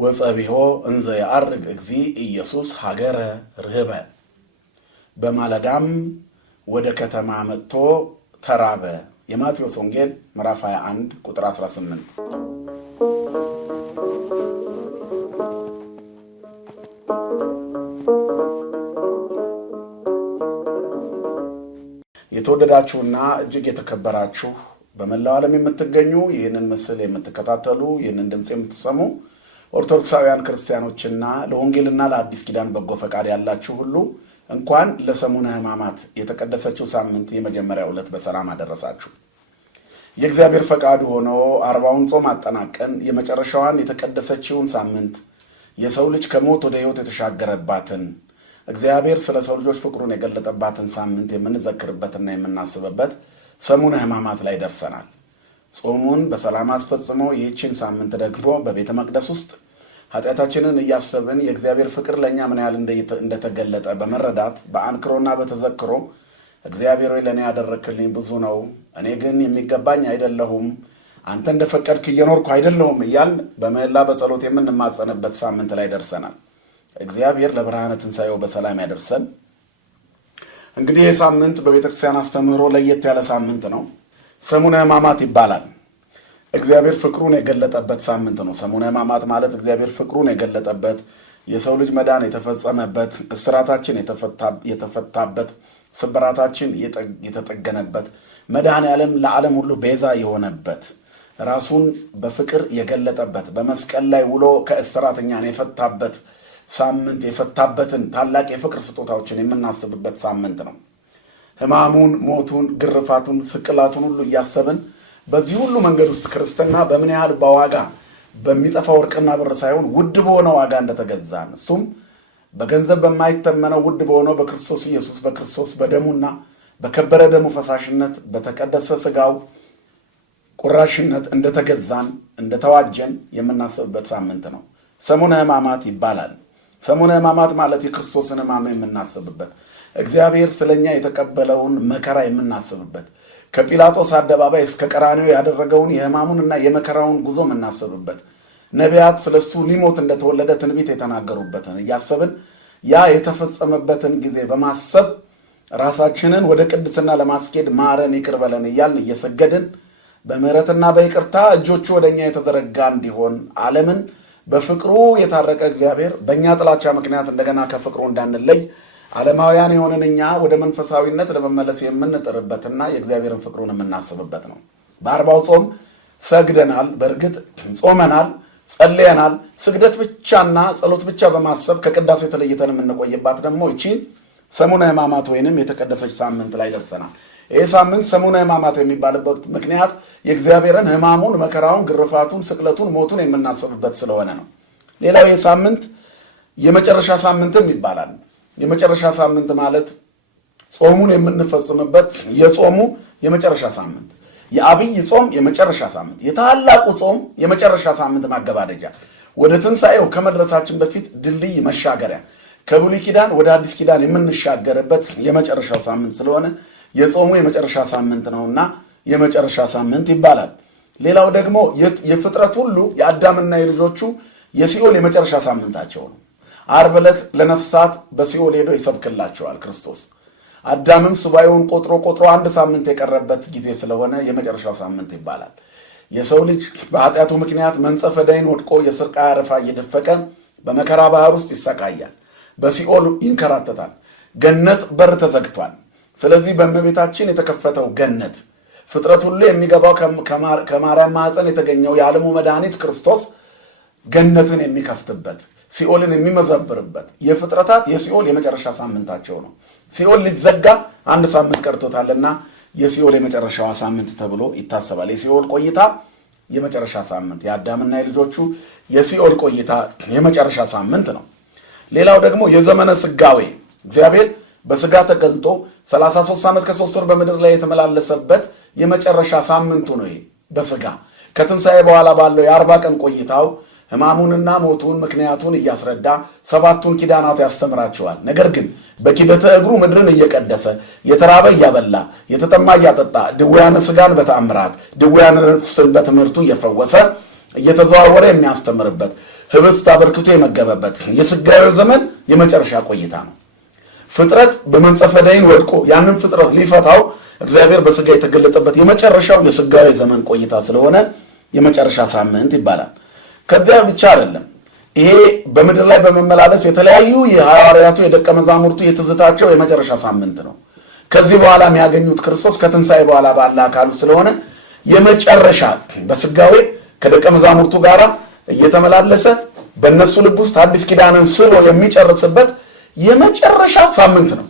ወጸቢሆ እንዘ ያርግ እግዚ ኢየሱስ ሀገረ ርህበ በማለዳም ወደ ከተማ መጥቶ ተራበ። የማቴዎስ ወንጌል ምዕራፍ 21 ቁጥር 18። የተወደዳችሁና እጅግ የተከበራችሁ በመላው ዓለም የምትገኙ ይህንን ምስል የምትከታተሉ ይህንን ድምጽ የምትሰሙ ኦርቶዶክሳውያን ክርስቲያኖችና ለወንጌልና ለአዲስ ኪዳን በጎ ፈቃድ ያላችሁ ሁሉ እንኳን ለሰሙነ ሕማማት የተቀደሰችው ሳምንት የመጀመሪያው ዕለት በሰላም አደረሳችሁ። የእግዚአብሔር ፈቃድ ሆኖ 40ውን ጾም አጠናቀን የመጨረሻዋን የተቀደሰችውን ሳምንት የሰው ልጅ ከሞት ወደ ሕይወት የተሻገረባትን እግዚአብሔር ስለ ሰው ልጆች ፍቅሩን የገለጠባትን ሳምንት የምንዘክርበትና የምናስብበት ሰሙነ ሕማማት ላይ ደርሰናል። ጾሙን በሰላም አስፈጽሞ ይህችን ሳምንት ደግሞ በቤተ መቅደስ ውስጥ ኃጢአታችንን እያሰብን የእግዚአብሔር ፍቅር ለእኛ ምን ያህል እንደተገለጠ በመረዳት በአንክሮና በተዘክሮ እግዚአብሔር ሆይ ለእኔ ያደረክልኝ ብዙ ነው፣ እኔ ግን የሚገባኝ አይደለሁም፣ አንተ እንደፈቀድክ እየኖርኩ አይደለሁም እያልን በምህላ በጸሎት የምንማጸንበት ሳምንት ላይ ደርሰናል። እግዚአብሔር ለብርሃነ ትንሣኤው በሰላም ያደርሰን። እንግዲህ ይህ ሳምንት በቤተክርስቲያን አስተምህሮ ለየት ያለ ሳምንት ነው። ሰሙነ ሕማማት ይባላል። እግዚአብሔር ፍቅሩን የገለጠበት ሳምንት ነው። ሰሙነ ሕማማት ማለት እግዚአብሔር ፍቅሩን የገለጠበት፣ የሰው ልጅ መዳን የተፈጸመበት፣ እስራታችን የተፈታበት፣ ስብራታችን የተጠገነበት፣ መድኃኔዓለም ለዓለም ሁሉ ቤዛ የሆነበት፣ ራሱን በፍቅር የገለጠበት፣ በመስቀል ላይ ውሎ ከእስራት እኛን የፈታበት ሳምንት፣ የፈታበትን ታላቅ የፍቅር ስጦታዎችን የምናስብበት ሳምንት ነው። ሕማሙን፣ ሞቱን፣ ግርፋቱን፣ ስቅላቱን ሁሉ እያሰብን በዚህ ሁሉ መንገድ ውስጥ ክርስትና በምን ያህል በዋጋ በሚጠፋ ወርቅና ብር ሳይሆን ውድ በሆነ ዋጋ እንደተገዛን፣ እሱም በገንዘብ በማይተመነው ውድ በሆነው በክርስቶስ ኢየሱስ በክርስቶስ በደሙና በከበረ ደሙ ፈሳሽነት በተቀደሰ ሥጋው ቁራሽነት እንደተገዛን እንደተዋጀን የምናስብበት ሳምንት ነው። ሰሙነ ሕማማት ይባላል። ሰሙነ ሕማማት ማለት የክርስቶስን ሕማም የምናስብበት፣ እግዚአብሔር ስለኛ የተቀበለውን መከራ የምናስብበት፣ ከጲላጦስ አደባባይ እስከ ቀራንዮ ያደረገውን የሕማሙንና የመከራውን ጉዞ የምናስብበት፣ ነቢያት ስለሱ ሊሞት እንደተወለደ ትንቢት የተናገሩበትን እያሰብን ያ የተፈጸመበትን ጊዜ በማሰብ ራሳችንን ወደ ቅድስና ለማስኬድ ማረን ይቅር በለን እያልን እየሰገድን በምሕረትና በይቅርታ እጆቹ ወደኛ የተዘረጋ እንዲሆን ዓለምን በፍቅሩ የታረቀ እግዚአብሔር በእኛ ጥላቻ ምክንያት እንደገና ከፍቅሩ እንዳንለይ ዓለማውያን የሆንን እኛ ወደ መንፈሳዊነት ለመመለስ የምንጥርበትና የእግዚአብሔርን ፍቅሩን የምናስብበት ነው። በ40ው ጾም ሰግደናል፣ በእርግጥ ጾመናል፣ ጸልየናል። ስግደት ብቻና ጸሎት ብቻ በማሰብ ከቅዳሴ ተለይተን የምንቆይባት ደግሞ እቺ ሰሙነ ሕማማት ወይንም የተቀደሰች ሳምንት ላይ ደርሰናል። ይህ ሳምንት ሰሙነ ሕማማት የሚባልበት ምክንያት የእግዚአብሔርን ሕማሙን፣ መከራውን፣ ግርፋቱን፣ ስቅለቱን፣ ሞቱን የምናስብበት ስለሆነ ነው። ሌላው ይህ ሳምንት የመጨረሻ ሳምንትም ይባላል። የመጨረሻ ሳምንት ማለት ጾሙን የምንፈጽምበት የጾሙ የመጨረሻ ሳምንት፣ የአብይ ጾም የመጨረሻ ሳምንት፣ የታላቁ ጾም የመጨረሻ ሳምንት ማገባደጃ፣ ወደ ትንሣኤው ከመድረሳችን በፊት ድልድይ መሻገሪያ፣ ከብሉይ ኪዳን ወደ አዲስ ኪዳን የምንሻገርበት የመጨረሻው ሳምንት ስለሆነ የጾሙ የመጨረሻ ሳምንት ነውና የመጨረሻ ሳምንት ይባላል። ሌላው ደግሞ የፍጥረት ሁሉ የአዳምና የልጆቹ የሲኦል የመጨረሻ ሳምንታቸው ነው። ዓርብ ዕለት ለነፍሳት በሲኦል ሄዶ ይሰብክላቸዋል ክርስቶስ። አዳምም ሱባኤውን ቆጥሮ አንድ ሳምንት የቀረበት ጊዜ ስለሆነ የመጨረሻው ሳምንት ይባላል። የሰው ልጅ በኃጢአቱ ምክንያት መንጸፈ ደይን ወድቆ የስርቃ አረፋ እየደፈቀ በመከራ ባህር ውስጥ ይሰቃያል፣ በሲኦል ይንከራተታል። ገነት በር ተዘግቷል። ስለዚህ በእመቤታችን የተከፈተው ገነት ፍጥረት ሁሉ የሚገባው ከማርያም ማኅፀን የተገኘው የዓለሙ መድኃኒት ክርስቶስ ገነትን የሚከፍትበት፣ ሲኦልን የሚመዘብርበት የፍጥረታት የሲኦል የመጨረሻ ሳምንታቸው ነው። ሲኦል ሊዘጋ አንድ ሳምንት ቀርቶታልና የሲኦል የመጨረሻዋ ሳምንት ተብሎ ይታሰባል። የሲኦል ቆይታ የመጨረሻ ሳምንት፣ የአዳምና የልጆቹ የሲኦል ቆይታ የመጨረሻ ሳምንት ነው። ሌላው ደግሞ የዘመነ ስጋዌ እግዚአብሔር በስጋ ተገልጦ 33 ዓመት ከ3 ወር በምድር ላይ የተመላለሰበት የመጨረሻ ሳምንቱ ነው። በስጋ ከትንሣኤ በኋላ ባለው የ40 ቀን ቆይታው ሕማሙንና ሞቱን ምክንያቱን እያስረዳ 7ቱን ኪዳናት ያስተምራቸዋል። ነገር ግን በኪደተ እግሩ ምድርን እየቀደሰ የተራበ እያበላ የተጠማ እያጠጣ ድውያነ ስጋን በተአምራት ድውያነ ነፍስን በትምህርቱ እየፈወሰ እየተዘዋወረ የሚያስተምርበት ህብስት አበርክቶ የመገበበት የስጋዊ ዘመን የመጨረሻ ቆይታ ነው። ፍጥረት በመንጸፈ ደይን ወድቆ ያንን ፍጥረት ሊፈታው እግዚአብሔር በስጋ የተገለጠበት የመጨረሻው የስጋዊ ዘመን ቆይታ ስለሆነ የመጨረሻ ሳምንት ይባላል። ከዚያ ብቻ አይደለም። ይሄ በምድር ላይ በመመላለስ የተለያዩ የሐዋርያቱ የደቀ መዛሙርቱ የትዝታቸው የመጨረሻ ሳምንት ነው። ከዚህ በኋላ የሚያገኙት ክርስቶስ ከትንሣኤ በኋላ ባለ አካሉ ስለሆነ የመጨረሻ በስጋዌ ከደቀ መዛሙርቱ ጋር እየተመላለሰ በእነሱ ልብ ውስጥ አዲስ ኪዳንን ስሎ የሚጨርስበት የመጨረሻ ሳምንት ነው።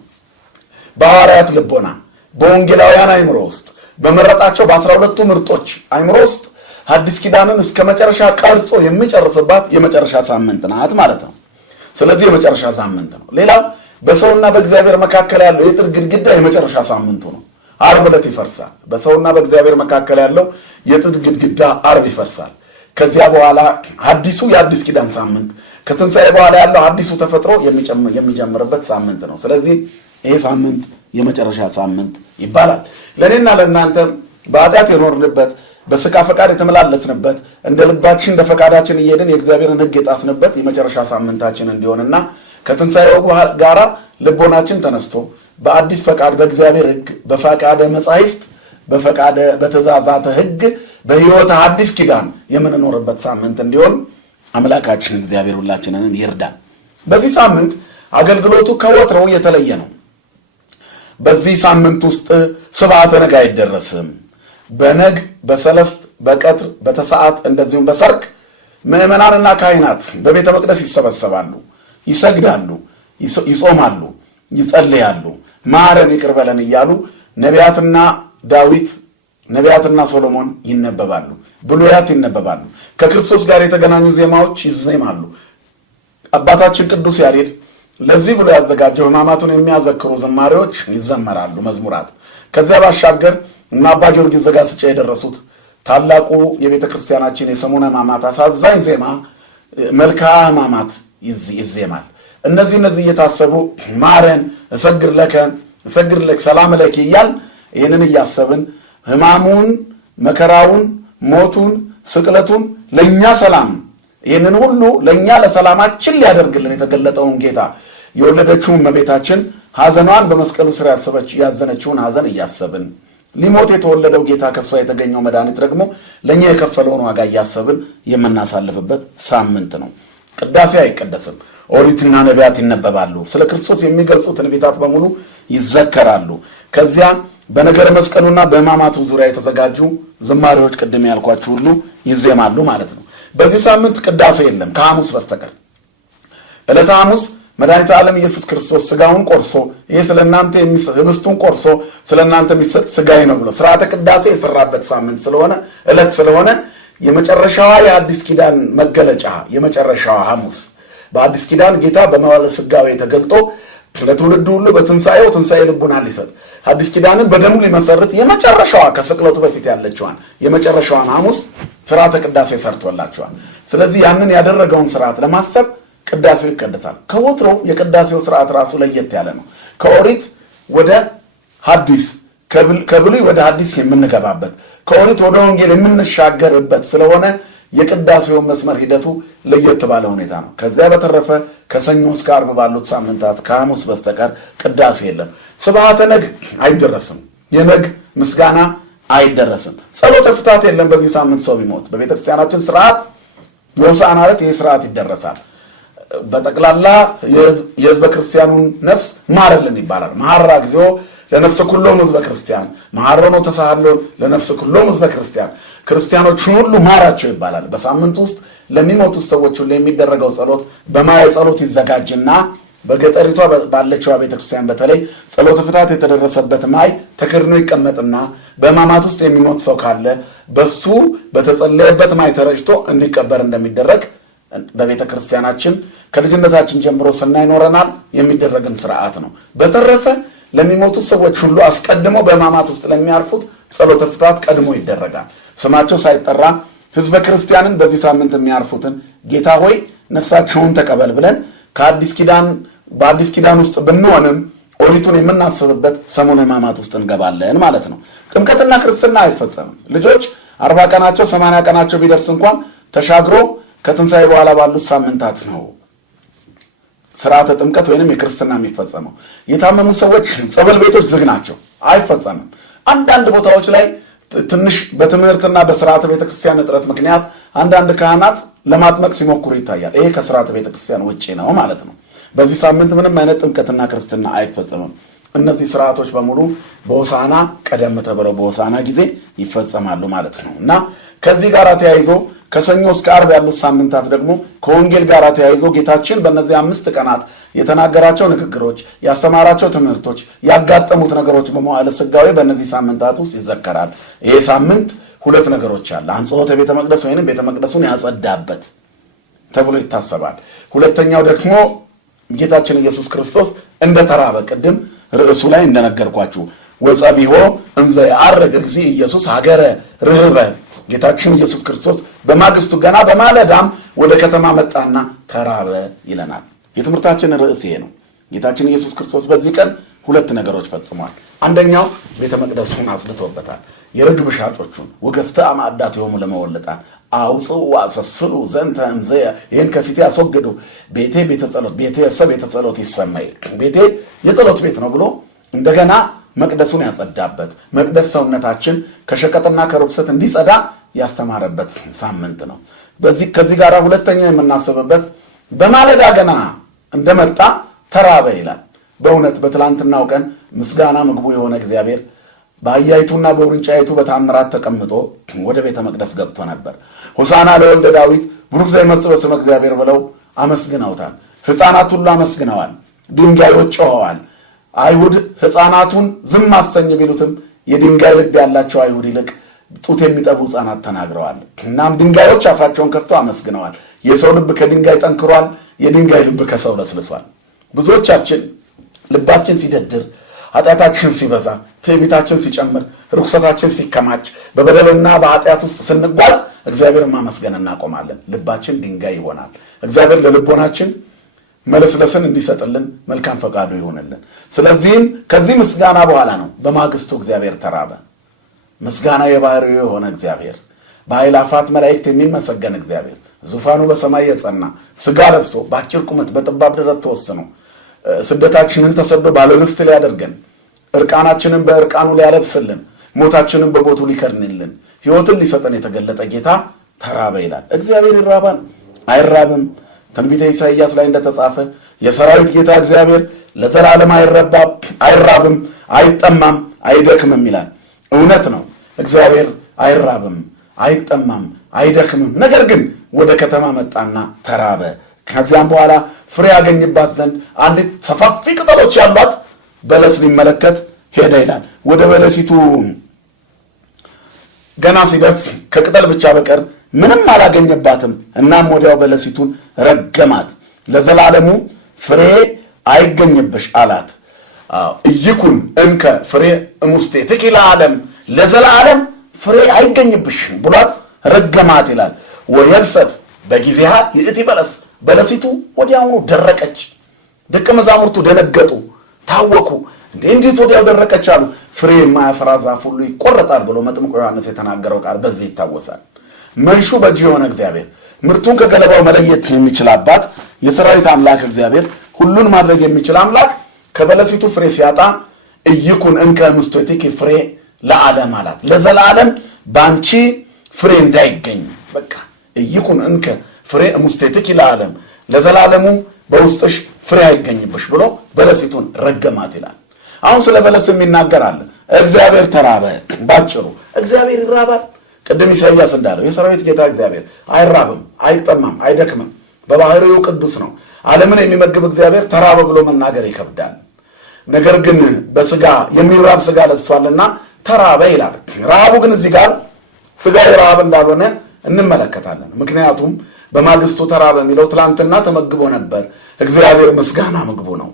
በሐዋርያት ልቦና በወንጌላውያን አይምሮ ውስጥ በመረጣቸው በ12ቱ ምርጦች አይምሮ ውስጥ አዲስ ኪዳንን እስከ መጨረሻ ቀርጾ የሚጨርስባት የመጨረሻ ሳምንት ናት ማለት ነው። ስለዚህ የመጨረሻ ሳምንት ነው። ሌላው በሰውና በእግዚአብሔር መካከል ያለው የጥል ግድግዳ የመጨረሻ ሳምንቱ ነው። ዓርብ ዕለት ይፈርሳል። በሰውና በእግዚአብሔር መካከል ያለው የጥል ግድግዳ ዓርብ ይፈርሳል። ከዚያ በኋላ አዲሱ የአዲስ ኪዳን ሳምንት ከትንሣኤ በኋላ ያለው አዲሱ ተፈጥሮ የሚጀምርበት ሳምንት ነው። ስለዚህ ይሄ ሳምንት የመጨረሻ ሳምንት ይባላል። ለእኔና ለእናንተ በኃጢአት የኖርንበት በስጋ ፈቃድ የተመላለስንበት እንደ ልባችን እንደ ፈቃዳችን እየሄድን የእግዚአብሔርን ሕግ የጣስንበት የመጨረሻ ሳምንታችን እንዲሆንና ከትንሣኤው ጋራ ልቦናችን ተነስቶ በአዲስ ፈቃድ በእግዚአብሔር ሕግ በፈቃደ መጻሕፍት በፈቃደ በትእዛዛተ ሕግ በሕይወት አዲስ ኪዳን የምንኖርበት ሳምንት እንዲሆን አምላካችን እግዚአብሔር ሁላችንንም ይርዳል። በዚህ ሳምንት አገልግሎቱ ከወትሮው የተለየ ነው። በዚህ ሳምንት ውስጥ ስብዓተ ነግ አይደረስም። በነግ በሰለስት በቀትር በተሰዓት እንደዚሁም በሰርክ ምዕመናንና ካህናት በቤተ መቅደስ ይሰበሰባሉ፣ ይሰግዳሉ፣ ይጾማሉ፣ ይጸልያሉ፣ ማረን ይቅር በለን እያሉ ነቢያትና ዳዊት ነቢያትና ሶሎሞን ይነበባሉ፣ ብሉያት ይነበባሉ፣ ከክርስቶስ ጋር የተገናኙ ዜማዎች ይዜማሉ። አባታችን ቅዱስ ያሬድ ለዚህ ብሎ ያዘጋጀው ሕማማቱን የሚያዘክሩ ዝማሬዎች ይዘመራሉ፣ መዝሙራት። ከዚያ ባሻገር እና አባ ጊዮርጊስ ዘጋስጫ የደረሱት ታላቁ የቤተ ክርስቲያናችን የሰሙነ ሕማማት አሳዛኝ ዜማ መልክአ ሕማማት ይዜማል። እነዚህ እየታሰቡ ማረን፣ እሰግድ ለከ፣ እሰግድ ለከ፣ ሰላም ለኪ እያል ይህንን እያሰብን ሕማሙን፣ መከራውን፣ ሞቱን፣ ስቅለቱን ለእኛ ሰላም ይህንን ሁሉ ለእኛ ለሰላማችን ሊያደርግልን የተገለጠውን ጌታ የወለደችውን እመቤታችን ሐዘኗን በመስቀሉ ስር ያዘነችውን ሐዘን እያሰብን ሊሞት የተወለደው ጌታ ከእሷ የተገኘው መድኃኒት ደግሞ ለእኛ የከፈለውን ዋጋ እያሰብን የምናሳልፍበት ሳምንት ነው። ቅዳሴ አይቀደስም። ኦሪትና ነቢያት ይነበባሉ። ስለ ክርስቶስ የሚገልጹ ትንቢታት በሙሉ ይዘከራሉ። ከዚያ በነገረ መስቀሉና በሕማማቱ ዙሪያ የተዘጋጁ ዝማሬዎች ቅድም ያልኳችሁ ሁሉ ይዜማሉ ማለት ነው። በዚህ ሳምንት ቅዳሴ የለም ከሐሙስ በስተቀር። ዕለተ ሐሙስ መድኃኒተ ዓለም ኢየሱስ ክርስቶስ ስጋውን ቆርሶ ይሄ ስለናንተ ህብስቱን ቆርሶ ስለናንተ የሚሰጥ ስጋዬ ነው ብሎ ስርዓተ ቅዳሴ የሰራበት ሳምንት ስለሆነ ዕለት ስለሆነ የመጨረሻዋ የአዲስ ኪዳን መገለጫ የመጨረሻዋ ሐሙስ በአዲስ ኪዳን ጌታ በመዋዕለ ሥጋዌ ተገልጦ ለትውልዱ ሁሉ በትንሣኤው ትንሣኤ ልቡናን ሊሰጥ አዲስ ኪዳንን በደሙ ሊመሰርት የመጨረሻዋ ከስቅለቱ በፊት ያለችዋን የመጨረሻዋን ሐሙስ ስርዓተ ቅዳሴ ሰርቶላቸዋል። ስለዚህ ያንን ያደረገውን ስርዓት ለማሰብ ቅዳሴው ይቀደሳል። ከወትሮው የቅዳሴው ስርዓት ራሱ ለየት ያለ ነው። ከኦሪት ወደ ሐዲስ ከብሉይ ወደ ሐዲስ የምንገባበት ከኦሪት ወደ ወንጌል የምንሻገርበት ስለሆነ የቅዳሴው መስመር ሂደቱ ለየት ባለ ሁኔታ ነው። ከዚያ በተረፈ ከሰኞ እስከ ዓርብ ባሉት ሳምንታት ከሐሙስ በስተቀር ቅዳሴ የለም። ስብዓተ ነግ አይደረስም። የነግ ምስጋና አይደረስም። ጸሎተ ፍታት የለም። በዚህ ሳምንት ሰው ቢሞት በቤተክርስቲያናችን ስርዓት የሆሳዕና ዕለት ይህ ስርዓት ይደረሳል። በጠቅላላ የህዝበ ክርስቲያኑን ነፍስ ማረልን ይባላል። መሐራ ጊዜው ለነፍስ ኩሎም ህዝበ ክርስቲያን መሐረኖ ተሳሃሎ ለነፍስ ኩሎም ህዝበ ክርስቲያን ክርስቲያኖችን ሁሉ ማራቸው ይባላል። በሳምንት ውስጥ ለሚሞቱ ሰዎች ሁሉ የሚደረገው ጸሎት በማየ ጸሎት ይዘጋጅና በገጠሪቷ ባለችው ቤተክርስቲያን በተለይ ጸሎተ ፍታት የተደረሰበት ማይ ተከድኖ ይቀመጥና በሕማማት ውስጥ የሚሞት ሰው ካለ በሱ በተጸለየበት ማይ ተረጭቶ እንዲቀበር እንደሚደረግ በቤተ ክርስቲያናችን ከልጅነታችን ጀምሮ ስናይ ኖረናል። የሚደረግም ስርዓት ነው። በተረፈ ለሚሞቱ ሰዎች ሁሉ አስቀድሞ በሕማማት ውስጥ ለሚያርፉት ጸሎተ ፍታት ቀድሞ ይደረጋል። ስማቸው ሳይጠራ ህዝበ ክርስቲያንን በዚህ ሳምንት የሚያርፉትን ጌታ ሆይ ነፍሳቸውን ተቀበል ብለን በአዲስ ኪዳን ውስጥ ብንሆንም ኦሪቱን የምናስብበት ሰሙነ ሕማማት ውስጥ እንገባለን ማለት ነው። ጥምቀትና ክርስትና አይፈጸምም። ልጆች 40 ቀናቸው 80 ቀናቸው ቢደርስ እንኳን ተሻግሮ ከትንሣኤ በኋላ ባሉት ሳምንታት ነው ስርዓተ ጥምቀት ወይንም የክርስትና የሚፈጸመው። የታመሙ ሰዎች ጸበል ቤቶች ዝግ ናቸው፣ አይፈጸምም። አንዳንድ ቦታዎች ላይ ትንሽ በትምህርትና በስርዓተ ቤተክርስቲያን እጥረት ምክንያት አንዳንድ ካህናት ለማጥመቅ ሲሞክሩ ይታያል። ይሄ ከስርዓተ ቤተክርስቲያን ውጪ ነው ማለት ነው። በዚህ ሳምንት ምንም አይነት ጥምቀትና ክርስትና አይፈጸምም። እነዚህ ስርዓቶች በሙሉ በሆሳዕና ቀደም ተብለው በሆሳዕና ጊዜ ይፈጸማሉ ማለት ነው እና ከዚህ ጋር ተያይዞ ከሰኞ እስከ ዓርብ ያሉት ሳምንታት ደግሞ ከወንጌል ጋር ተያይዞ ጌታችን በእነዚህ 5 ቀናት የተናገራቸው ንግግሮች፣ ያስተማራቸው ትምህርቶች፣ ያጋጠሙት ነገሮች በመዋዕለ ሥጋዌ በእነዚህ ሳምንታት ውስጥ ይዘከራል። ይሄ ሳምንት 2 ነገሮች አለ። አንጽሖተ ቤተ መቅደስ ወይንም ቤተ መቅደሱን ያጸዳበት ተብሎ ይታሰባል። ሁለተኛው ደግሞ ጌታችን ኢየሱስ ክርስቶስ እንደተራበ ቅድም ርዕሱ ላይ እንደነገርኳችሁ ወጸቢሖ እንዘ ያዐርግ እግዚእ ኢየሱስ ሀገረ ርህበ ጌታችን ኢየሱስ ክርስቶስ በማግስቱ ገና በማለዳም ወደ ከተማ መጣና ተራበ ይለናል። የትምህርታችን ርዕስ ይሄ ነው። ጌታችን ኢየሱስ ክርስቶስ በዚህ ቀን 2 ነገሮች ፈጽሟል። አንደኛው ቤተ መቅደሱን አጽድቶበታል። የርግብ ሻጮቹን ወገፍተ አማዕዳቲሆሙ ለመወልጣን አውጽኡ ወአሰስሉ ዘንተ እምዘየ ይህን ከፊቴ አስወግዱ ቤቴ ቤተ ጸሎት ቤተ ጸሎት ይሰመይ ቤቴ የጸሎት ቤት ነው ብሎ እንደገና መቅደሱን ያጸዳበት መቅደስ ሰውነታችን ከሸቀጥና ከርኩሰት እንዲጸዳ ያስተማረበት ሳምንት ነው። ከዚህ ጋር ሁለተኛው የምናስብበት በማለዳ ገና እንደመጣ ተራበ ይላል። በእውነት በትላንትናው ቀን ምስጋና ምግቡ የሆነ እግዚአብሔር በአህያይቱና በውርንጫይቱ በታምራት ተቀምጦ ወደ ቤተ መቅደስ ገብቶ ነበር። ሆሳዕና ለወልደ ዳዊት ቡሩክ ዘይመጽእ በስመ እግዚአብሔር ብለው አመስግነውታል። ሕፃናት ሁሉ አመስግነዋል። ድንጋዮች ጮኸዋል። አይሁድ ሕፃናቱን ዝም አሰኝ ቢሉትም የድንጋይ ልብ ያላቸው አይሁድ ይልቅ ጡት የሚጠቡ ሕፃናት ተናግረዋል። እናም ድንጋዮች አፋቸውን ከፍተው አመስግነዋል። የሰው ልብ ከድንጋይ ጠንክሯል፣ የድንጋይ ልብ ከሰው ለስልሷል። ብዙዎቻችን ልባችን ሲደድር፣ ኃጢአታችን ሲበዛ፣ ትዕቢታችን ሲጨምር፣ ርኩሰታችን ሲከማች፣ በበደልና በኃጢአት ውስጥ ስንጓዝ እግዚአብሔርን ማመስገን እናቆማለን። ልባችን ድንጋይ ይሆናል። እግዚአብሔር ለልቦናችን መለስለስን እንዲሰጥልን መልካም ፈቃዱ ይሆንልን። ስለዚህም ከዚህ ምስጋና በኋላ ነው በማግስቱ እግዚአብሔር ተራበ። ምስጋና የባህሪው የሆነ እግዚአብሔር በአእላፋት መላእክት የሚመሰገን እግዚአብሔር ዙፋኑ በሰማይ የጸና ሥጋ ለብሶ በአጭር ቁመት በጠባብ ደረት ተወስኖ ስደታችንን ተሰዶ ባለርስት ሊያደርገን እርቃናችንን በእርቃኑ ሊያለብስልን ሞታችንን በቦቱ ሊከድንልን ሕይወትን ሊሰጠን የተገለጠ ጌታ ተራበ ይላል። እግዚአብሔር ይራባል? አይራብም። ትንቢተ ኢሳይያስ ላይ እንደተጻፈ የሰራዊት ጌታ እግዚአብሔር ለዘላለም አይራብም፣ አይጠማም፣ አይደክምም ይላል። እውነት ነው። እግዚአብሔር አይራብም፣ አይጠማም፣ አይደክምም። ነገር ግን ወደ ከተማ መጣና ተራበ። ከዚያም በኋላ ፍሬ ያገኝባት ዘንድ አንዲት ሰፋፊ ቅጠሎች ያሏት በለስ ሊመለከት ሄደ ይላል። ወደ በለሲቱ ገና ሲደርስ ከቅጠል ብቻ በቀር ምንም አላገኘባትም። እናም ወዲያው በለሲቱን ረገማት። ለዘላለሙ ፍሬ አይገኝብሽ አላት። እይኩን እንከ ፍሬ እሙስቴትኪ ለዓለም ለዘላለም ፍሬ አይገኝብሽ ብሏት ረገማት ይላል። ወየብሰት በጊዜሃ ይእቲ በለስ በለሲቱ ወዲያውኑ ደረቀች። ደቀ መዛሙርቱ ደነገጡ፣ ታወኩ። እንዴት ወዲያው ደረቀች አሉ። ፍሬ የማያፈራ ዛፍ ሁሉ ይቆረጣል ብሎ መጥምቁ ዮሐንስ የተናገረው ቃል በዚህ ይታወሳል። መንሹ በእጁ የሆነ እግዚአብሔር ምርቱን ከገለባው መለየት የሚችል አባት የሰራዊት አምላክ እግዚአብሔር ሁሉን ማድረግ የሚችል አምላክ ከበለሲቱ ፍሬ ሲያጣ እይኩን እንከ እምስቴትኪ ፍሬ ለዓለም አላት። ለዘላለም ባንቺ ፍሬ እንዳይገኝ በቃ እይኩን እንከ ፍሬ እምስቴትኪ ለዓለም ለዘላለሙ በውስጥሽ ፍሬ አይገኝብሽ ብሎ በለሲቱን ረገማት ይላል። አሁን ስለ በለስ የሚናገራል። እግዚአብሔር ተራበ። ባጭሩ እግዚአብሔር ይራባል? ቅድም ኢሳይያስ እንዳለው የሰራዊት ጌታ እግዚአብሔር አይራብም፣ አይጠማም፣ አይደክምም። በባህሪው ቅዱስ ነው። ዓለምን የሚመግብ እግዚአብሔር ተራበ ብሎ መናገር ይከብዳል። ነገር ግን በስጋ የሚራብ ስጋ ለብሷልና ተራበ ይላል። ረሃቡ ግን እዚህ ጋር ስጋዊ ረሃብ እንዳልሆነ እንመለከታለን። ምክንያቱም በማግስቱ ተራበ የሚለው ትላንትና ተመግቦ ነበር። እግዚአብሔር ምስጋና ምግቡ ነው።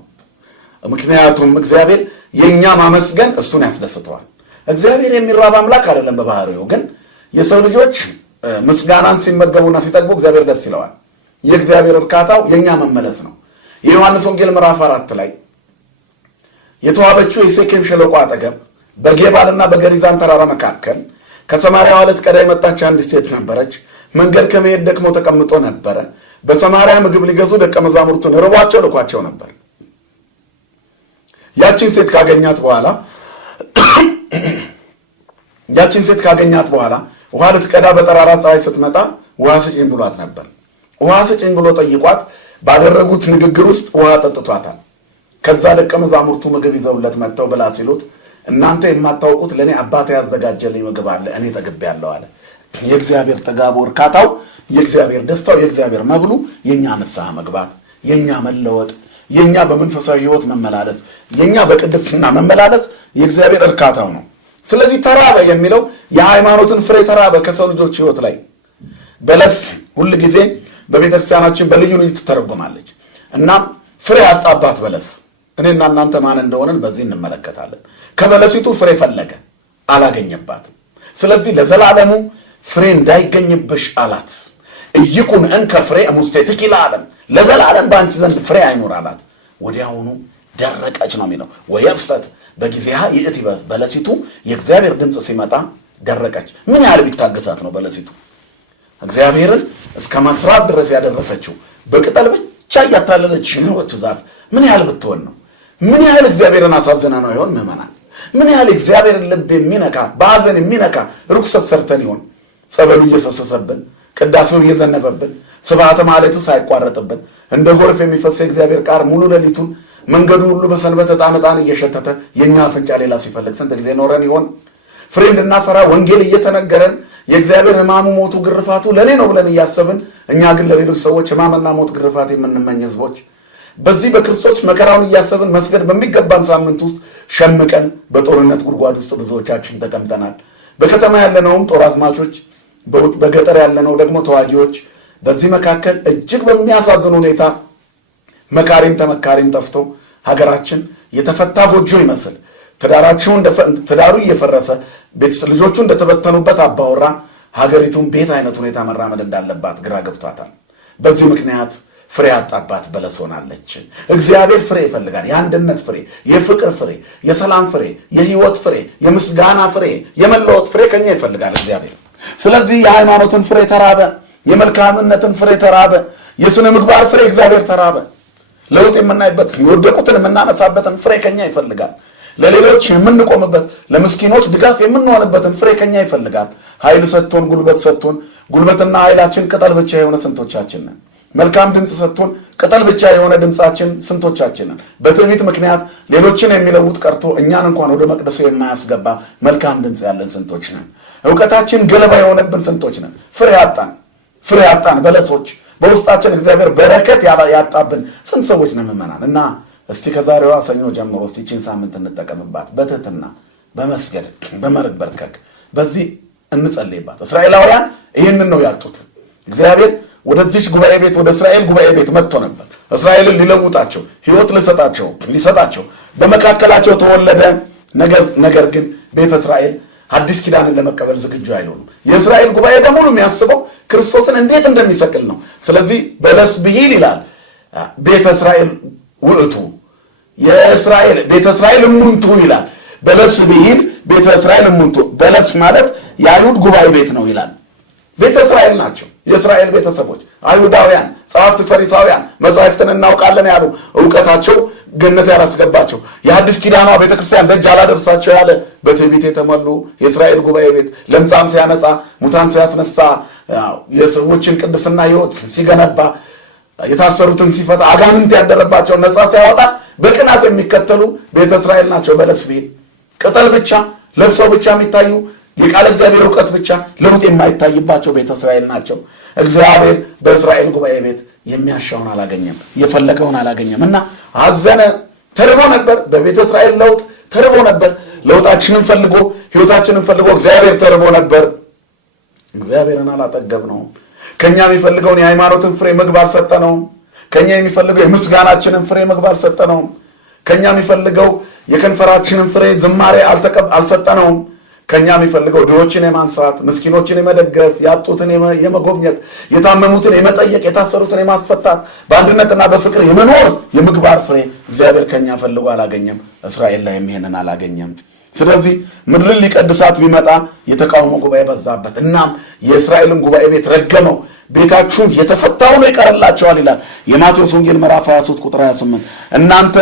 ምክንያቱም እግዚአብሔር የእኛ ማመስገን እሱን ያስደስተዋል። እግዚአብሔር የሚራብ አምላክ አይደለም በባህሪው። ግን የሰው ልጆች ምስጋናን ሲመገቡና ሲጠግቡ እግዚአብሔር ደስ ይለዋል። የእግዚአብሔር እርካታው የእኛ መመለስ ነው። የዮሐንስ ወንጌል ምዕራፍ 4 ላይ የተዋበችው የሴኬም ሸለቆ አጠገብ በጌባልና በገሪዛን ተራራ መካከል ከሰማርያ ዓለት ቀዳ የመጣች አንዲት ሴት ነበረች። መንገድ ከመሄድ ደክሞ ተቀምጦ ነበረ። በሰማርያ ምግብ ሊገዙ ደቀ መዛሙርቱን ርቧቸው ልኳቸው ነበር። ያችን ሴት ካገኛት በኋላ ውሃ ልትቀዳ በጠራራ ፀሐይ ስትመጣ ውሃ ስጪኝ ብሏት ነበር። ውሃ ስጪኝ ብሎ ጠይቋት ባደረጉት ንግግር ውስጥ ውሃ ጠጥቷታል። ከዛ ደቀ መዛሙርቱ ምግብ ይዘውለት መጥተው ብላ ሲሉት እናንተ የማታውቁት ለእኔ አባቴ ያዘጋጀልኝ ምግብ አለ፣ እኔ ጠግቤያለሁ አለ። የእግዚአብሔር ጥጋቡ እርካታው፣ የእግዚአብሔር ደስታው፣ የእግዚአብሔር መብሉ የእኛ ንስሐ መግባት፣ የእኛ መለወጥ፣ የእኛ በመንፈሳዊ ሕይወት መመላለስ፣ የእኛ በቅድስና መመላለስ የእግዚአብሔር እርካታው ነው። ስለዚህ ተራበ የሚለው የሃይማኖትን ፍሬ ተራበ ከሰው ልጆች ሕይወት ላይ። በለስ ሁል ጊዜ በቤተክርስቲያናችን በልዩ ልዩ ትተረጎማለች እና ፍሬ አጣባት በለስ። እኔና እናንተ ማን እንደሆነን በዚህ እንመለከታለን። ከበለሲቱ ፍሬ ፈለገ፣ አላገኘባትም። ስለዚህ ለዘላለሙ ፍሬ እንዳይገኝብሽ አላት። እይኩን እንከ ፍሬ እሙስቴትኪ ለዓለም፣ ለዘላለም በአንቺ ዘንድ ፍሬ አይኖር አላት። ወዲያውኑ ደረቀች ነው የሚለው። ወየብሰት በጊዜሃ ይእቲ፣ በለሲቱ የእግዚአብሔር ድምፅ ሲመጣ ደረቀች። ምን ያህል ቢታገሳት ነው በለሲቱ እግዚአብሔርን እስከ መስራት ድረስ ያደረሰችው? በቅጠል ብቻ እያታለለች የኖረችው ዛፍ ምን ያህል ብትሆን ነው? ምን ያህል እግዚአብሔርን አሳዝና ነው ይሆን? ምዕመናን፣ ምን ያህል እግዚአብሔርን ልብ የሚነካ በሐዘን የሚነካ ርኩሰት ሰርተን ይሆን? ጸበሉ እየፈሰሰብን፣ ቅዳሴው እየዘነበብን፣ ስብሐተ ማሕሌቱ ሳይቋረጥብን፣ እንደ ጎርፍ የሚፈስ የእግዚአብሔር ቃል ሙሉ ሌሊቱን መንገዱ ሁሉ በሰንበት ዕጣን እየሸተተ የእኛ አፍንጫ ሌላ ሲፈልግ ስንት ጊዜ ኖረን ይሆን? ፍሬ እንድናፈራ ወንጌል እየተነገረን የእግዚአብሔር ሕማሙ ሞቱ ግርፋቱ ለእኔ ነው ብለን እያሰብን፣ እኛ ግን ለሌሎች ሰዎች ሕማምና ሞት ግርፋት የምንመኝ ህዝቦች፣ በዚህ በክርስቶስ መከራውን እያሰብን መስገድ በሚገባን ሳምንት ውስጥ ሸምቀን በጦርነት ጉድጓድ ውስጥ ብዙዎቻችን ተቀምጠናል። በከተማ ያለነውም ጦር አዝማቾች፣ በገጠር ያለነው ደግሞ ተዋጊዎች። በዚህ መካከል እጅግ በሚያሳዝን ሁኔታ መካሪም ተመካሪም ጠፍቶ ሀገራችን የተፈታ ጎጆ ይመስል ትዳሩ እየፈረሰ ልጆቹ እንደተበተኑበት አባወራ ሀገሪቱን ቤት አይነት ሁኔታ መራመድ እንዳለባት ግራ ገብቷታል። በዚህ ምክንያት ፍሬ አጣባት በለስ ሆናለች። እግዚአብሔር ፍሬ ይፈልጋል። የአንድነት ፍሬ፣ የፍቅር ፍሬ፣ የሰላም ፍሬ፣ የህይወት ፍሬ፣ የምስጋና ፍሬ፣ የመለወጥ ፍሬ ከኛ ይፈልጋል እግዚአብሔር። ስለዚህ የሃይማኖትን ፍሬ ተራበ፣ የመልካምነትን ፍሬ ተራበ፣ የሥነ ምግባር ፍሬ እግዚአብሔር ተራበ። ለውጥ የምናይበት የወደቁትን የምናነሳበትን ፍሬ ከኛ ይፈልጋል። ለሌሎች የምንቆምበት ለምስኪኖች ድጋፍ የምንሆንበትን ፍሬ ከኛ ይፈልጋል። ኃይል ሰጥቶን ጉልበት ሰጥቶን ጉልበትና ኃይላችን ቅጠል ብቻ የሆነ ስንቶቻችን ነን? መልካም ድምፅ ሰጥቶን ቅጠል ብቻ የሆነ ድምፃችን ስንቶቻችን ነን? በትዕቢት ምክንያት ሌሎችን የሚለውጥ ቀርቶ እኛን እንኳን ወደ መቅደሱ የማያስገባ መልካም ድምፅ ያለን ስንቶች ነን? እውቀታችን ገለባ የሆነብን ስንቶች ነን? ፍሬ ያጣን በለሶች፣ በውስጣችን እግዚአብሔር በረከት ያጣብን ስንት ሰዎች ነን ምዕመናን? እና እስቲ ከዛሬዋ ሰኞ ጀምሮ እስቲ ቺን ሳምንት እንጠቀምባት፣ በትህትና በመስገድ በመርበርከክ በዚህ እንጸልይባት። እስራኤላውያን ይህንን ነው ያጡት። እግዚአብሔር ወደዚች ጉባኤ ቤት ወደ እስራኤል ጉባኤ ቤት መጥቶ ነበር እስራኤልን ሊለውጣቸው፣ ሕይወት ሊሰጣቸው በመካከላቸው ተወለደ። ነገር ግን ቤተ እስራኤል አዲስ ኪዳንን ለመቀበል ዝግጁ አይሆኑም። የእስራኤል ጉባኤ በሙሉ የሚያስበው ክርስቶስን እንዴት እንደሚሰቅል ነው። ስለዚህ በለስ ብሂል ይላል ቤተ እስራኤል ውእቱ፣ ቤተ እስራኤል እሙንቱ ይላል። በለስ ብሂል ቤተ እስራኤል እሙንቱ። በለስ ማለት የአይሁድ ጉባኤ ቤት ነው ይላል። ቤተ እስራኤል ናቸው የእስራኤል ቤተሰቦች፣ አይሁዳውያን፣ ጸሐፍት ፈሪሳውያን፣ መጻሕፍትን እናውቃለን ያሉ እውቀታቸው ገነት ያላስገባቸው የአዲስ ኪዳኗ ቤተክርስቲያን ደጅ አላደርሳቸው ያለ በትዕቢት የተሞሉ የእስራኤል ጉባኤ ቤት ለምጻም ሲያነጻ፣ ሙታን ሲያስነሳ፣ የሰዎችን ቅድስና ሕይወት ሲገነባ፣ የታሰሩትን ሲፈታ፣ አጋንንት ያደረባቸውን ነፃ ሲያወጣ በቅናት የሚከተሉ ቤተ እስራኤል ናቸው። በለስ ብሂል ቅጠል ብቻ ለብሰው ብቻ የሚታዩ የቃል እግዚአብሔር እውቀት ብቻ ለውጥ የማይታይባቸው ቤተ እስራኤል ናቸው። እግዚአብሔር በእስራኤል ጉባኤ ቤት የሚያሻውን አላገኘም፣ የፈለገውን አላገኘም እና አዘነ። ተርቦ ነበር። በቤተ እስራኤል ለውጥ ተርቦ ነበር። ለውጣችንን ፈልጎ ሕይወታችንን ፈልጎ እግዚአብሔር ተርቦ ነበር። እግዚአብሔርን አላጠገብነውም። ከኛ የሚፈልገውን የሃይማኖትን ፍሬ ምግብ አልሰጠነውም። ከኛ የሚፈልገው የምስጋናችንን ፍሬ ምግብ አልሰጠነውም። ከኛ የሚፈልገው የከንፈራችንን ፍሬ ዝማሬ አልሰጠነውም። ከኛ የሚፈልገው ድሆችን የማንሳት፣ ምስኪኖችን የመደገፍ፣ ያጡትን የመጎብኘት፣ የታመሙትን የመጠየቅ፣ የታሰሩትን የማስፈታት፣ በአንድነትና በፍቅር የመኖር የምግባር ፍሬ እግዚአብሔር ከኛ ፈልጎ አላገኘም። እስራኤል ላይ ይሄንን አላገኘም። ስለዚህ ምድርን ሊቀድሳት ቢመጣ የተቃውሞ ጉባኤ በዛበት። እናም የእስራኤልን ጉባኤ ቤት ረገመው። ቤታችሁ የተፈታው ነው ይቀርላቸዋል ይላል የማቴዎስ ወንጌል ምዕራፍ 23 ቁጥር 28። እናንተ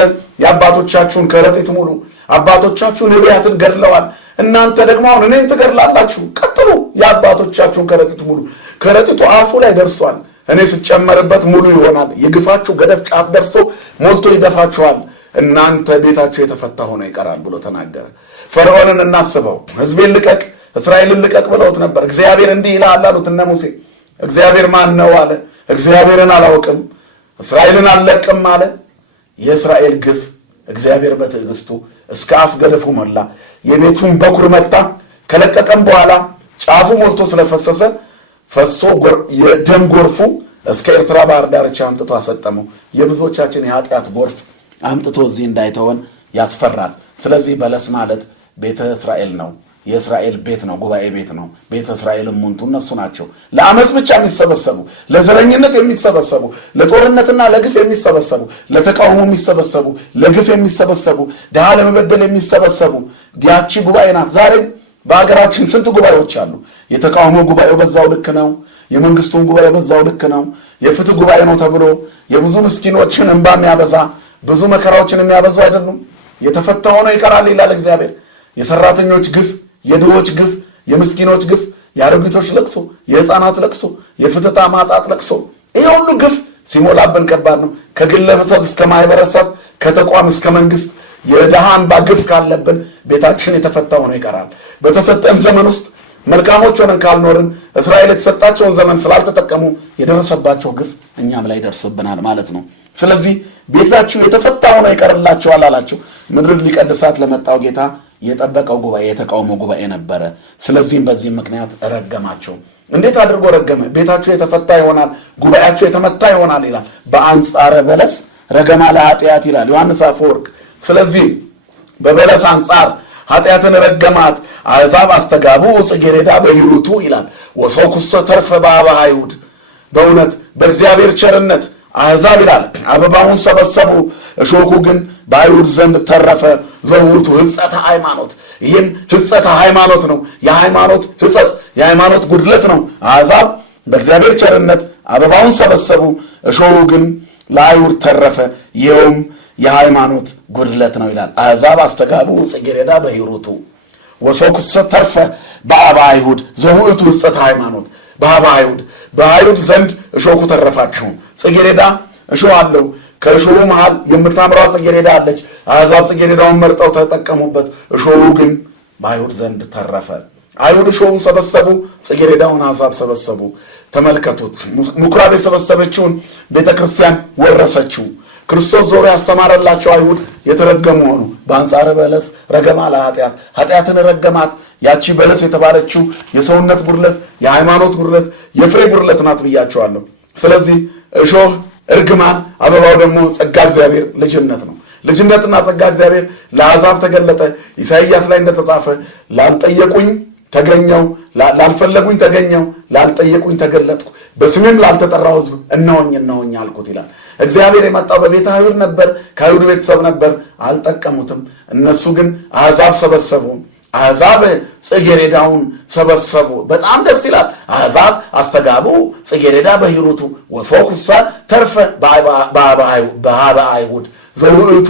የአባቶቻችሁን ከረጢት ሙሉ። አባቶቻችሁ ነቢያትን ገድለዋል፣ እናንተ ደግሞ አሁን እኔን ትገድላላችሁ። ቀጥሉ፣ የአባቶቻችሁን ከረጢት ሙሉ። ከረጢቱ አፉ ላይ ደርሷል፣ እኔ ስጨመርበት ሙሉ ይሆናል። የግፋችሁ ገደፍ ጫፍ ደርሶ ሞልቶ ይደፋችኋል። እናንተ ቤታችሁ የተፈታ ሆኖ ይቀራል ብሎ ተናገረ። ፈርዖንን እናስበው። ሕዝቤን ልቀቅ፣ እስራኤልን ልቀቅ ብለውት ነበር። እግዚአብሔር እንዲህ ይላል አሉት እነ ሙሴ። እግዚአብሔር ማን ነው አለ። እግዚአብሔርን አላውቅም፣ እስራኤልን አልለቅም አለ። የእስራኤል ግፍ እግዚአብሔር በትዕግስቱ እስከ አፍ ገደፉ ሞላ። የቤቱን በኩር መጣ። ከለቀቀም በኋላ ጫፉ ሞልቶ ስለፈሰሰ ፈሶ የደም ጎርፉ እስከ ኤርትራ ባህር ዳርቻ አምጥቶ አሰጠመው። የብዙዎቻችን የኃጢአት ጎርፍ አምጥቶ እዚህ እንዳይተወን ያስፈራል። ስለዚህ በለስ ማለት ቤተ እስራኤል ነው። የእስራኤል ቤት ነው፣ ጉባኤ ቤት ነው። ቤተ እስራኤልም ሙንቱ እነሱ ናቸው። ለአመፅ ብቻ የሚሰበሰቡ፣ ለዘረኝነት የሚሰበሰቡ፣ ለጦርነትና ለግፍ የሚሰበሰቡ፣ ለተቃውሞ የሚሰበሰቡ፣ ለግፍ የሚሰበሰቡ፣ ድሃ ለመበደል የሚሰበሰቡ ያቺ ጉባኤ ናት። ዛሬም በሀገራችን ስንት ጉባኤዎች አሉ። የተቃውሞ ጉባኤው በዛው ልክ ነው። የመንግስቱን ጉባኤ በዛው ልክ ነው። የፍትህ ጉባኤ ነው ተብሎ የብዙ ምስኪኖችን እንባ የሚያበዛ ብዙ መከራዎችን የሚያበዙ አይደሉም። የተፈታ ሆኖ ይቀራል ይላል እግዚአብሔር። የሰራተኞች ግፍ፣ የድሆች ግፍ፣ የምስኪኖች ግፍ፣ የአሮጊቶች ለቅሶ፣ የህፃናት ለቅሶ፣ የፍትታ ማጣት ለቅሶ፣ ይሄ ሁሉ ግፍ ሲሞላብን ከባድ ነው። ከግለሰብ እስከ ማህበረሰብ፣ ከተቋም እስከ መንግስት የድሃ እንባ ግፍ ካለብን ቤታችን የተፈታ ሆኖ ይቀራል። በተሰጠን ዘመን ውስጥ መልካሞች ሆነን ካልኖርን እስራኤል የተሰጣቸውን ዘመን ስላልተጠቀሙ የደረሰባቸው ግፍ እኛም ላይ ደርስብናል ማለት ነው። ስለዚህ ቤታችሁ የተፈታ ሆኖ ይቀርላችኋል አላቸው። ምድርን ሊቀድሳት ለመጣው ጌታ የጠበቀው ጉባኤ የተቃውሞ ጉባኤ ነበረ። ስለዚህም በዚህም ምክንያት ረገማቸው። እንዴት አድርጎ ረገመ? ቤታችሁ የተፈታ ይሆናል፣ ጉባኤያችሁ የተመታ ይሆናል ይላል። በአንጻረ በለስ ረገማ ለኃጢአት ይላል ዮሐንስ አፈወርቅ። ስለዚህ በበለስ አንጻር ኃጢአትን ረገማት። አሕዛብ አስተጋቡ ጽጌረዳ በሂሩቱ ይላል ወሰኩሰ ተርፈ በአበ አይሁድ። በእውነት በእግዚአብሔር ቸርነት አሕዛብ ይላል አበባውን ሰበሰቡ፣ እሾኩ ግን በአይሁድ ዘንድ ተረፈ። ዘውቱ ሕጸተ ሃይማኖት። ይህም ሕጸተ ሃይማኖት ነው። የሃይማኖት ሕጸት፣ የሃይማኖት ጉድለት ነው። አሕዛብ በእግዚአብሔር ቸርነት አበባውን ሰበሰቡ፣ እሾኩ ግን ለአይሁድ ተረፈ። ይኸውም የሃይማኖት ጉድለት ነው ይላል። አሕዛብ አስተጋቡ ጽጌረዳ በሂሩቱ ወሰኩሰ ተርፈ በአበ አይሁድ ዘውቱ ሕጸተ ሃይማኖት። በአበ አይሁድ በአይሁድ ዘንድ እሾኩ ተረፋችሁ። ጽጌረዳ እሾህ አለው። ከእሾሁ መሃል የምታምረዋ ጽጌረዳ አለች። አሕዛብ ጽጌረዳውን መርጠው ተጠቀሙበት። እሾሁ ግን በአይሁድ ዘንድ ተረፈ። አይሁድ እሾሁን ሰበሰቡ፣ ጽጌረዳውን አሕዛብ ሰበሰቡ። ተመልከቱት። ምኩራብ የሰበሰበችውን ቤተ ክርስቲያን ወረሰችው። ክርስቶስ ዞሮ ያስተማረላቸው አይሁድ የተረገሙ ሆኑ። በአንጻረ በለስ ረገማ ለኃጢአት፣ ኃጢአትን ረገማት። ያቺ በለስ የተባለችው የሰውነት ጉድለት፣ የሃይማኖት ጉድለት፣ የፍሬ ጉድለት ናት ብያቸዋለሁ። ስለዚህ እሾህ እርግማን፣ አበባው ደግሞ ጸጋ እግዚአብሔር ልጅነት ነው። ልጅነትና ጸጋ እግዚአብሔር ለአሕዛብ ተገለጠ። ኢሳይያስ ላይ እንደተጻፈ ላልጠየቁኝ ተገኘው፣ ላልፈለጉኝ ተገኘው፣ ላልጠየቁኝ ተገለጥኩ፣ በስሜም ላልተጠራው ሕዝብ እነሆኝ አልኩት ይላል። እግዚአብሔር የመጣው በቤተ አይሁድ ነበር፣ ከአይሁድ ቤተሰብ ነበር፣ አልጠቀሙትም። እነሱ ግን አሕዛብ ሰበሰቡ። አሕዛብ ጽጌረዳውን ሰበሰቡ። በጣም ደስ ይላል። አሕዛብ አስተጋቡ ጽጌረዳ በሂሩቱ ወሰኩሰ ተርፈ በአበ አይሁድ ዘውእቱ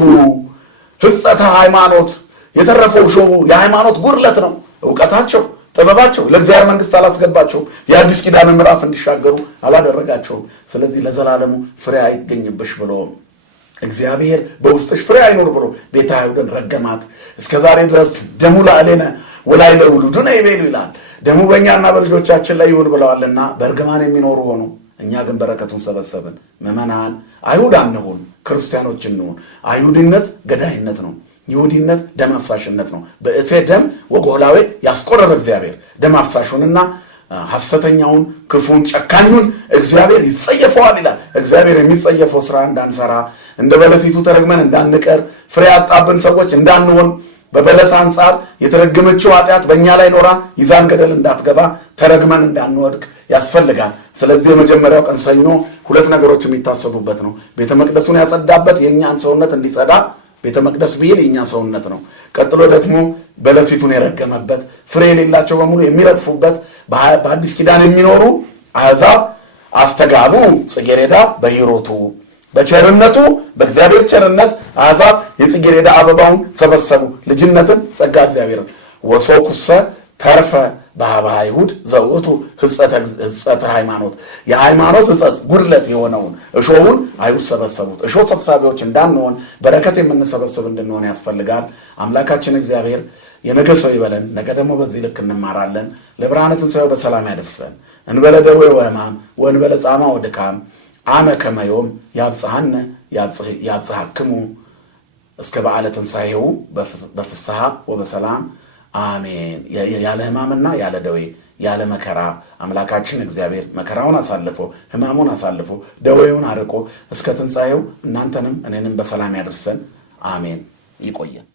ሕጸተ ሃይማኖት። የተረፈው እሾሁ የሃይማኖት ጉድለት ነው። እውቀታቸው፣ ጥበባቸው ለእግዚአብሔር መንግስት አላስገባቸውም። የአዲስ ኪዳን ምዕራፍ እንዲሻገሩ አላደረጋቸውም። ስለዚህ ለዘላለሙ ፍሬ አይገኝብሽ ብሎ እግዚአብሔር በውስጥሽ ፍሬ አይኖር ብሎ ቤተ አይሁድን ረገማት። እስከ ዛሬ ድረስ ደሙ ላዕሌነ ወላዕለ ውሉድነ ይቤሉ ይላል። ደሙ በእኛና በልጆቻችን ላይ ይሁን ብለዋልና በእርግማን የሚኖሩ ሆኑ። እኛ ግን በረከቱን ሰበሰብን። ምዕመናን አይሁድ አንሁን፣ ክርስቲያኖች እንሁን። አይሁድነት ገዳይነት ነው። ይሁዲነት ደም አፍሳሽነት ነው። በእሴ ደም ወጎላዌ ያስቆረረ እግዚአብሔር ደም አፍሳሹንና ሐሰተኛውን፣ ክፉን፣ ጨካኙን እግዚአብሔር ይጸየፈዋል ይላል። እግዚአብሔር የሚጸየፈው ስራ እንዳንሰራ፣ እንደ በለሲቱ ተረግመን እንዳንቀር፣ ፍሬ ያጣብን ሰዎች እንዳንሆን፣ በበለስ አንጻር የተረገመችው ኃጢአት በእኛ ላይ ኖራ ይዛን ገደል እንዳትገባ፣ ተረግመን እንዳንወድቅ ያስፈልጋል። ስለዚህ የመጀመሪያው ቀን ሰኞ ሁለት ነገሮች የሚታሰቡበት ነው። ቤተ መቅደሱን ያጸዳበት የእኛን ሰውነት እንዲጸዳ ቤተ መቅደስ ቢል የእኛ ሰውነት ነው። ቀጥሎ ደግሞ በለሲቱን የረገመበት ፍሬ የሌላቸው በሙሉ የሚረግፉበት በአዲስ ኪዳን የሚኖሩ አሕዛብ አስተጋቡ ጽጌረዳ በሂሮቱ በቸርነቱ በእግዚአብሔር ቸርነት አሕዛብ የጽጌረዳ አበባውን ሰበሰቡ ልጅነትን ጸጋ እግዚአብሔርን ወሶኩሰ ተርፈ በኀበ አይሁድ ዘውቱ ሕጸተ ሃይማኖት የሃይማኖት ሕጸት ጉድለት የሆነውን እሾሁን አይሁድ ሰበሰቡት። እሾህ ሰብሳቢዎች እንዳንሆን በረከት የምንሰበስብ እንድንሆን ያስፈልጋል። አምላካችን እግዚአብሔር የነገ ሰው ይበለን። ነገ ደግሞ በዚህ ልክ እንማራለን። ለብርሃነ ትንሣኤው በሰላም ያደርሰን። እንበለ ደዌ ወሕማም ወእንበለ ጻማ ወድካም አመ ከመ ዮም ያብጽሐነ ያብጽሐክሙ እስከ በዓለ ትንሣኤው በፍስሐ ወበሰላም አሜን። ያለ ሕማምና ያለ ደዌ ያለ መከራ አምላካችን እግዚአብሔር መከራውን አሳልፎ ሕማሙን አሳልፎ ደዌውን አርቆ እስከ ትንሣኤው እናንተንም እኔንም በሰላም ያደርሰን። አሜን። ይቆየን።